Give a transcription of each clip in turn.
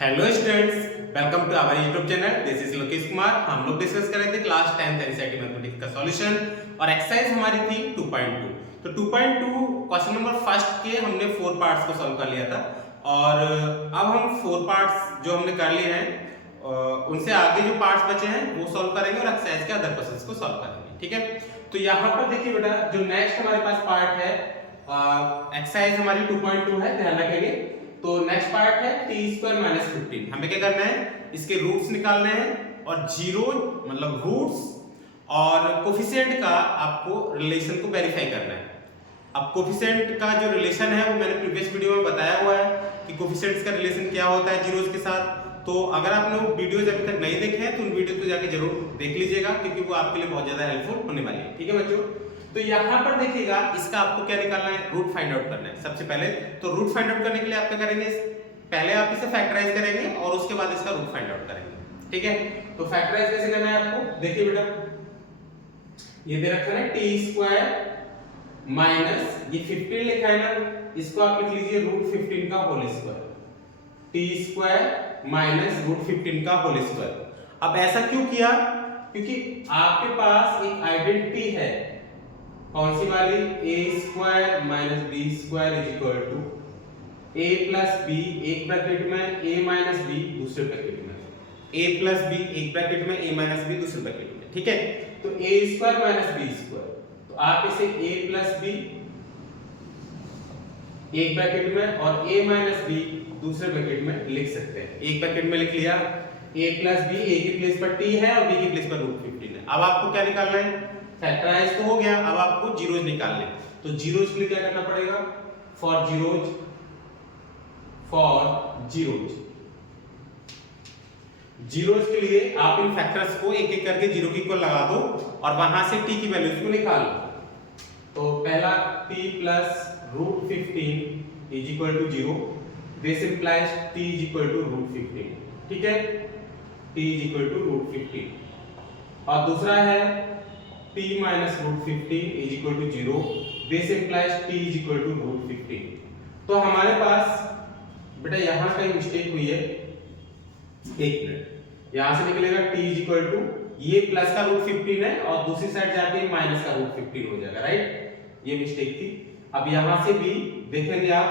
Hello students, welcome to our YouTube channel. This is Lokesh Kumar. हम लोग discuss कर रहे थे क्लास 10th एनसीईआरटी मैथमेटिक्स का सॉल्यूशन और एक्सरसाइज हमारी थी 2.2। तो 2.2 क्वेश्चन नंबर फर्स्ट के हमने 4 पार्ट्स को सॉल्व कर लिया था और अब हम 4 पार्ट्स जो हमने कर लिए हैं उनसे आगे जो पार्ट्स बचे हैं वो सॉल्व करेंगे और एक्सरसाइज के अदर क्वेश्चंस को सॉल्व करेंगे। ठीक है, तो यहाँ पर देखिए बेटा, जो नेक्स्ट हमारे पास पार्ट है एक्सरसाइज हमारी 2.2 है, ध्यान रखेंगे। तो नेक्स्ट पार्ट है t² - 15। हमें क्या करना है, इसके रूट्स निकालने हैं और जीरो मतलब रूट्स और कोफिशिएंट का आपको रिलेशन को वेरीफाई करना है। अब कोफिशिएंट का जो रिलेशन है वो मैंने प्रीवियस वीडियो में बताया हुआ है कि कोफिशिएंट्स का रिलेशन क्या होता है जीरोस के साथ। तो अगर आपने वो वीडियोज अभी तक नहीं देखे हैं तो उन वीडियो को जाके जरूर देख लीजिएगा, क्योंकि वो आपके लिए बहुत ज्यादा हेल्पफुल होने वाली है। ठीक है बच्चों, तो यहाँ पर देखिएगा, इसका आपको क्या निकालना है, रूट फाइंड आउट करना है सबसे पहले। तो रूट फाइंड आउट करने के लिए आप क्या करेंगे, पहले आप इसे फैक्टराइज करेंगे और उसके बाद इसका रूट फाइंड आउट करेंगे। ठीक है, तो फैक्टराइज कैसे करना है आपको, देखिए बेटा, ये दे रखा है t² माइनस ये 15 लिखा है ना, इसको आप लिख लीजिए रूट 15 का whole square, t² minus root 15 का होल स्क्वायर। अब ऐसा क्यों किया, क्योंकि आपके पास एक आइडेंटिटी है, कौन सी वाली, a² minus b² is equal to a plus b, एक ब्रैकेट में a माइनस b, दूसरे ब्रैकेट में a प्लस b, एक ब्रैकेट में a माइनस b, दूसरे ब्रैकेट में। ठीक है, तो a² माइनस b², तो आप इसे a प्लस b एक ब्रैकेट में और a माइनस b दूसरे ब्रैकेट में लिख सकते हैं। एक ब्रैकेट में लिख लिया a प्लस b, a की प्लेस पर t है और b की प्लेस पर रूट 15 है। अब आपको क्या निकालना है, फैक्टराइज तो हो गया, अब आपको जीरोज निकालने। तो जीरोज के लिए क्या करना पड़ेगा, फॉर जीरोज के लिए आप इन फैक्टर्स को एक एक करके जीरो के इक्वल लगा दो और वहां से t की वैल्यूज को निकाल लो। तो पहला t plus root 15 is equal to 0, this implies t is equal to root 15। ठीक है, t is equal to root 15। और दूसरा है t minus root 15 is equal to 0, this implies t is equal to root 15। तो हमारे पास बेटा यहाँ कहीं मिस्टेक हुई है, एक मिनट, यहाँ से निकलेगा t इज इक्वल टू, ये प्लस का रूट 15 है और दूसरी साइड जाके माइनस का रूट 15 हो जाएगा, राइट, ये मिस्टेक थी। अब यहाँ से भी देखेंगे आप,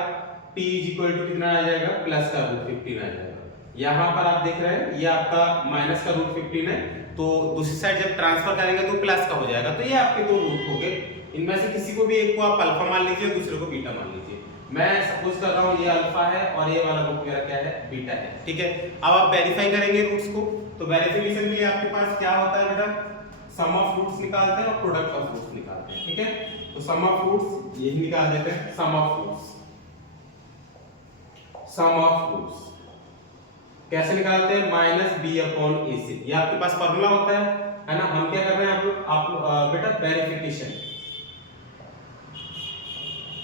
t इज इक्वल टू कितना आ जाएगा, प्लस का रूट 15 आ जाएगा। यहाँ पर आप देख रहे हैं ये आपका माइनस का रूट 15 है, तो दूसरी साइड जब ट्रांसफर करेंगे तो प्लस का हो जाएगा। तो ये आपके दो रूट हो गए, इनमें से किसी को भी एक को आप अल्फा मान लीजिए, दूसरे को बीटा मान लीजिए। मैं सपोज कर रहा हूँ ये अल्फा है और ये वाला रूट मेरा क्या है, बीटा है। ठीक है, अब आप वेरीफाई करेंगे रूट्स को। तो वेरिफिकेशन के लिए आपके पास क्या होता है बेटा, सम ऑफ रूट्स निकालते हैं और प्रोडक्ट ऑफ रूट्स निकालते हैं। ठीक है, तो सम ऑफ रूट्स यही निकाल देते हैं, सम ऑफ रूट्स कैसे निकालते हैं, माइनस b अपॉन ए सी, ये आपके पास फॉर्मूला होता है ना। हम क्या कर रहे हैं आप बेटा,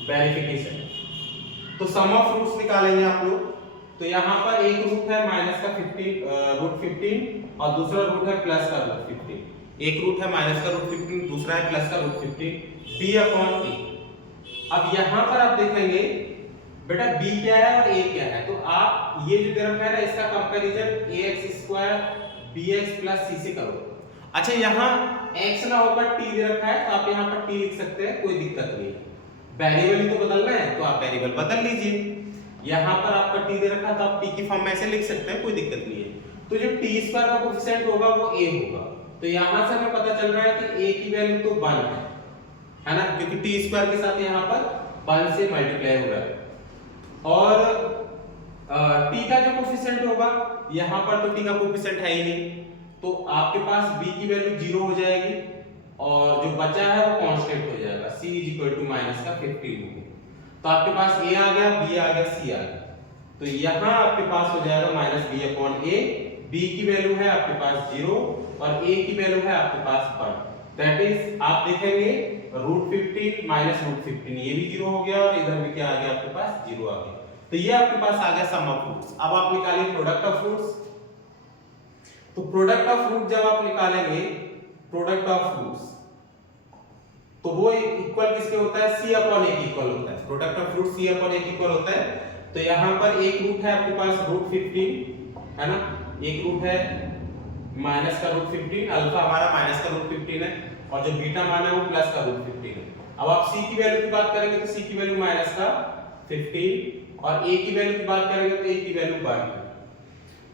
वेरिफिकेशन। तो सम ऑफ रूट्स निकालेंगे आप लोग। तो यहाँ पर एक रूट है माइनस का रूट 15 और दूसरा रूट है प्लस का रूट 15। एक रूट है माइनस का रूट 15, दूसरा है प्लस का रूट 15, b अपॉन ए। अब यहाँ पर आप देखेंगे बेटा b क्या है और a क्या है, तो आप ये जो दे रखा है ना, इसका comparison ax² bx plus c से करो। अच्छा, यहाँ x ना होकर t दे रखा है, तो आप यहाँ पर t लिख सकते हैं, कोई दिक्कत नहीं। वेरिएबल ही तो बदलना है, तो आप वेरिएबल बदल लीजिए। यहाँ पर आपका t दे रखा है, तो आप t की फॉर्म में ऐसे लिख सकते हैं, कोई दिक्कत नहीं है। तो जो t² का कोएफिशिएंट होगा वो a होगा। तो यहाँ से हमें पता चल रहा है कि a की वैल्यू तो 1 है ना, क्योंकि t² के साथ यहाँ पर 1 से मल्टीप्लाई हो रहा है। और t का जो कोएफिशिएंट होगा, यहाँ पर तो t का कोएफिशिएंट है ही नहीं, तो आपके पास b की वैल्यू 0 हो जाएगी और जो बचा है वो कांस्टेंट हो जाएगा, c is equal to minus का 15 होगा। तो आपके पास a आ गया, b आ गया, c आ गया। तो यहाँ आपके पास हो जाएगा minus b upon a, b की वैल्यू है आपके पास 0 और a की वैल्यू है आपके पास 1। दैट इज आप देखेंगे रूट 15 माइनस रूट 15, ये भी 0 हो गया और इधर भी क्या आ गया, आपके पास 0 आ गया। तो ये आपके पास आ गया सम ऑफ रूट्स। अब आप निकालिए प्रोडक्ट ऑफ रूट्स। तो प्रोडक्ट ऑफ रूट जब आप निकालेंगे, प्रोडक्ट ऑफ रूट्स, तो वो इक्वल किसके होता है, c अपॉन a इक्वल होता है। Product of root c upon a equal होता है। तो यहाँ पर एक रूट है आपके पास रूट 15 है ना, एक रूट है माइनस का रूट 15, अल्फा हमारा माइनस का रूट 15 है और जो बीटा मान है वो प्लस का रूट 15 है। अब आप सी की वैल्यू की बात करेंगे तो सी की वैल्यू माइनस का 15 और ए की वैल्यू की बात करेंगे तो ए की वैल्यू 1 है।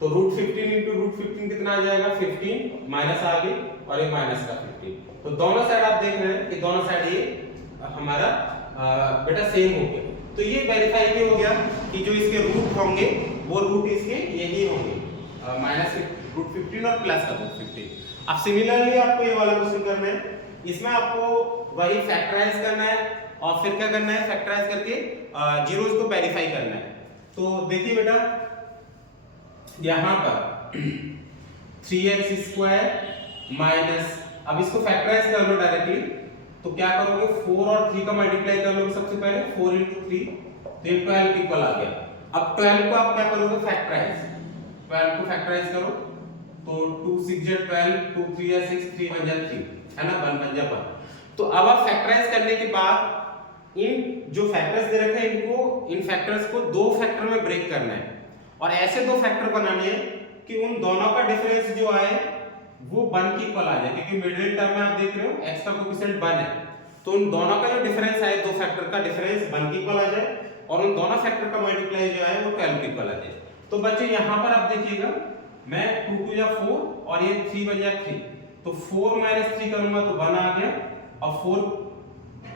तो रूट 15 इंटू रूट 15 कितना आ जाएगा 15 माइनस आ गई और ये माइनस का 15। तो दोनों साइड आप देख रहे हैं कि दोनों साइड ये हमारा बेटा सेम हो गया। तो ये वेरीफाई भी हो गया कि जो इसके रूट होंगे वो रूट इसके यही होंगे माइनस रूट 15 और प्लस का रूट 15। अब सिमिलरली आपको ये वाला क्वेश्चन करना है, इसमें आपको वही फैक्टराइज करना है और फिर क्या करना है, फैक्टराइज करके जीरोस को वेरीफाई करना है। तो देखिए बेटा यहाँ पर 3x स्क्वायर माइनस, अब इसको फैक्टराइज कर लो डायरेक्टली, तो क्या करोगे 4 और 3 का मल्टीप्लाई कर लोगे सबसे पहले 4 into 3, तो ये 12 इक्वल आ गया। अब 12 को आप क्या करोगे फैक्टराइज, 12 को फैक्टराइज करो तो 2 6 जा 12, 2 3 जा 6, 3 1 जा 3 है ना, 1 1 जा 1। तो अब आप फैक्टराइज करने के बाद इन जो फैक्टर्स दे रखे हैं इनको, इन फैक्टर्स को दो फैक्टर में ब्रेक करना है और ऐसे दो फैक्टर बनाने हैं कि उन दोनों का डिफरेंस जो आए वो 1 के इक्वल आ जाए, क्योंकि मिडिल टर्म में आप देख रहे हो x का कोएफिशिएंट 1 है, तो उन दोनों का जो डिफरेंस आए, दो फैक्टर का डिफरेंस 1 के इक्वल आ जाए और उन दोनों फैक्टर का मल्टीप्लाई जो है वो 12 के इक्वल आ जाए। तो बच्चे यहाँ पर आप देखिएगा मैं 2 2 या 4 और ये 3 1 या 3, तो 4 3 करूंगा तो 1 आ गया और 4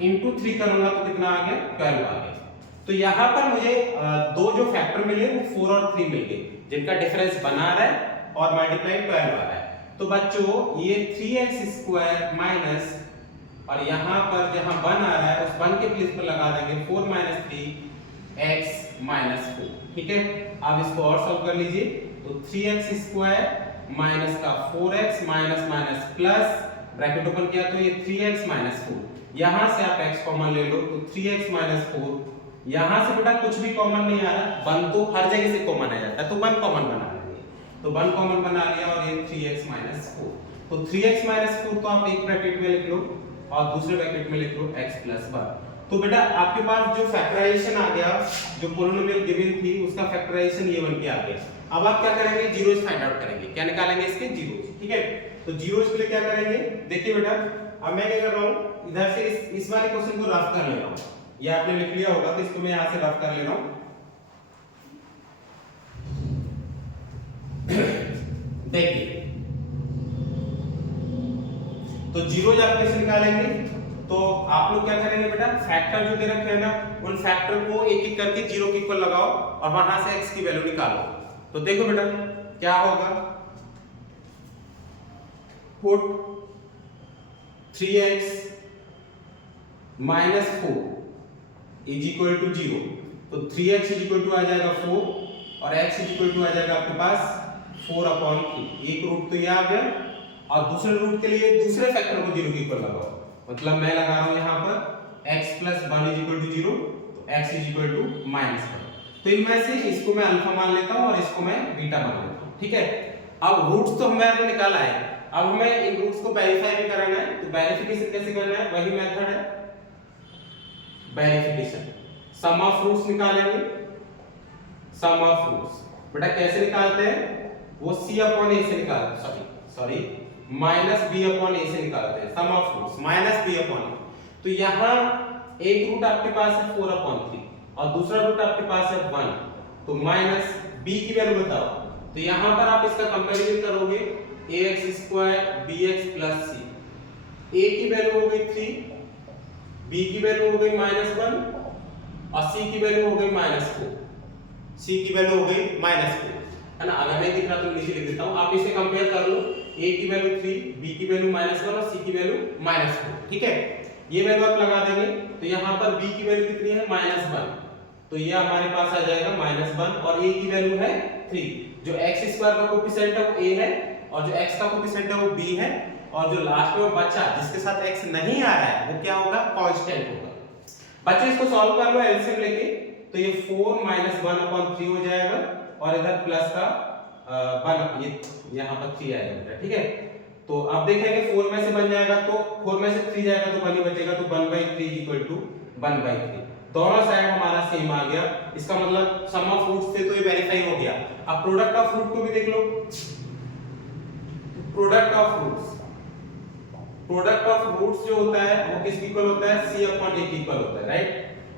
into 3 करूंगा तो कितना आ गया 12 आ गया। तो यहाँ पर मुझे दो जो फैक्टर मिले वो 4 और 3 मिल गए जिनका डिफरेंस बना रहा है और मल्टीप्लाई 12 आ रहा है। तो बच्चों ये 3x स्क्वायर माइनस और यहाँ पर जहाँ 1 आ रहा है उस 1 के प्लेस पर लगा देंगे 4 3x 4, ठीक है। अब इसको और सॉल्व कर लीजिए, तो 3x स्क्वायर माइनस का 4x minus minus plus bracket open किया तो ये 3x 4, यहाँ से आप x कॉमन ले लो तो 3x 4, यहाँ से बेटा कुछ भी कॉमन नहीं आ रहा, 1 तो हर जगह से कॉमन आ जाता है तो 1 कॉमन बना लेंगे, तो 1 कॉमन बना लिया और ये 3x 4। तो 3x 4 तो आप एक ब्रैकेट में लिख लो और दूसरे ब्रैकेट में लिख लो x 1। तो बेटा आपके पास जो फैक्टराइजेशन आ गया, जो पोलिनोमियल गिवन थी उसका फैक्टराइजेशन ये बन के आ गया। अब आप क्या करेंगे, जीरोस फाइंड आउट करेंगे, क्या निकालेंगे इसके जीरोस, ठीक है। तो जीरोस के लिए क्या करेंगे, देखिए बेटा अब मैं क्या कर रहा हूं, इधर से इस वाले क्वेश्चन को रफ कर ले रहा हूं, ये आपने लिख लिया होगा तो इसको मैं यहां से रफ कर ले रहा हूं। देखिए तो जीरोस आप कैसे निकालेंगे, तो आप लोग क्या करेंगे बेटा, फैक्टर जो दे रखे हैं ना उन फैक्टर को एक एक करके जीरो के इक्वल लगाओ और वहां से x की वैल्यू निकालो। तो देखो बेटा क्या होगा, put 3x minus 4 is equal to 0, तो 3x इज इक्वल टू आ जाएगा 4 और x इज इक्वल टू आ जाएगा आपके पास 4/3। एक रूट तो ये आ गया और दूसरे रूट के लिए दूसरे फैक्टर को 0 के इक्वल लगाओ, मतलब मैं लगा रहा हूं यहां पर x + 1 इज इक्वल टू 0, तो x इज इक्वल टू -1। तो इनमें से इसको मैं अल्फा मान लेता हूं और इसको मैं बीटा मान लेता हूं, ठीक है। अब रूट्स तो हमने निकाला है, अब हमें इन रूट्स को वेरीफाई भी कराना है, तो वेरिफिकेशन कैसे करना है, वही मेथड है वेरिफिकेशन। सम ऑफ रूट्स निकालेंगे, सम ऑफ रूट्स बेटा कैसे निकालते हैं, वो c/a से निकालते हैं, सॉरी -b/a से निकालते हैं सम ऑफ रूट्स -b/a। तो यहाँ एक रूट आपके पास है 4/3 और दूसरा रूट आपके पास है 1, तो माइनस b की वैल्यू बताओ, तो यहाँ पर आप इसका कंपैरिजन करोगे ax² bx + c, a की वैल्यू हो गई 3, b की वैल्यू हो गई -1 और c की वैल्यू हो गई -4, c की वैल्यू हो गई -4, है ना। अगर नहीं दिख रहा तो नीचे लिख देता हूं, आप इसे कंपेयर कर लो, a की वैल्यू 3, b की वैल्यू -1 और c की वैल्यू -4, ठीक है। ये वैल्यू आप लगा देंगे तो यहाँ पर b की वैल्यू कितनी है -1, तो ये हमारे पास आ जाएगा -1 और a की वैल्यू है 3, जो x² का कोएफिशिएंट है वो a है और जो x का कोएफिशिएंट है वो b है और जो लास्ट में बचा जिसके साथ x नहीं आ रहा है वो क्या होगा, कांस्टेंट होगा। बच्चे इसको सॉल्व कर लो एलसीएम लेके, तो ये 4 - 1/3 हो जाएगा और इधर प्लस का 1, ये यहाँ पर 3 आएगा, ठीक है। तो अब देखेंगे 4 में से बन जाएगा तो 4 में से 3 जाएगा तो 1 ही बचेगा, तो 1/3 = 1/3। दोनों साइड हमारा सेम आ गया, इसका मतलब सम ऑफ रूट्स से तो ये वेरीफाई हो गया। अब प्रोडक्ट ऑफ रूट को भी देख लो। प्रोडक्ट ऑफ रूट्स जो होता है वो किस इक्वल होता है, c अपॉन a इक्वल होता है, राइट।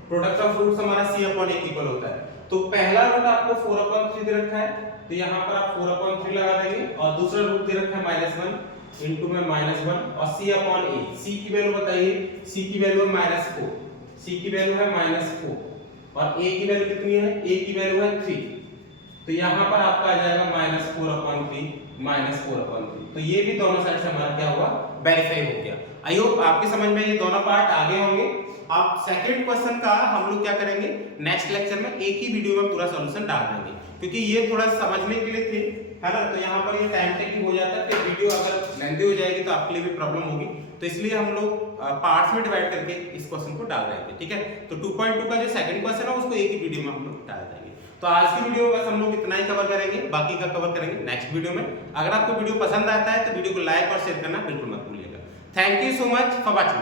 प्रोडक्ट ऑफ रूट्स हमारा c अपॉन a इक्वल होता है। तो पहला रूट आपको 4 अपॉन 3 दे रखा है, तो यहाँ पर आप 4 अपॉन 3 लगा देंगे, और दूसरा रूट दे रखा है -1 इनटू में -1 और c अपॉन a। c की वैल्यू बताइए, c की वैल्यू है -4, c की वैल्यू है -4 और a की वैल्यू कितनी है, a की वैल्यू है 3, तो यहाँ पर आपका आ जाएगा -4 अपॉन 3 -4 अपॉन 3। तो ये भी दोनों साइड से हमारा क्या हुआ, वेरीफाई हो गया। आई होप आपके समझ में ये दोनों पार्ट आगे होंगे। अब सेकंड क्वेश्चन का हम लोग क्या करेंगे, नेक्स्ट लेक्चर में एक ही वीडियो में पूरा सॉल्यूशन डाल देंगे, क्योंकि ये थोड़ा समझने के लिए थे, है ना। तो यहाँ पर ये टाइम टेकिंग हो जाता है, फिर वीडियो अगर लेंथी हो जाएगी तो आपके लिए भी प्रॉब्लम होगी, तो इसलिए हम लोग पार्ट्स में डिवाइड करके इस क्वेश्चन को डाल रहे थे, ठीक है। तो 2.2 का जो सेकंड क्वेश्चन है उसको एक ही वीडियो में हम लोग डाल देंगे। तो आज की वीडियो बस हम लोग इतना ही कवर करेंगे, बाकी का कवर करेंगे नेक्स्ट वीडियो में। अगर आपको वीडियो पसंद आता है तो वीडियो को लाइक और शेयर करना बिल्कुल मत भूलिएगा। Thank you so much for watching.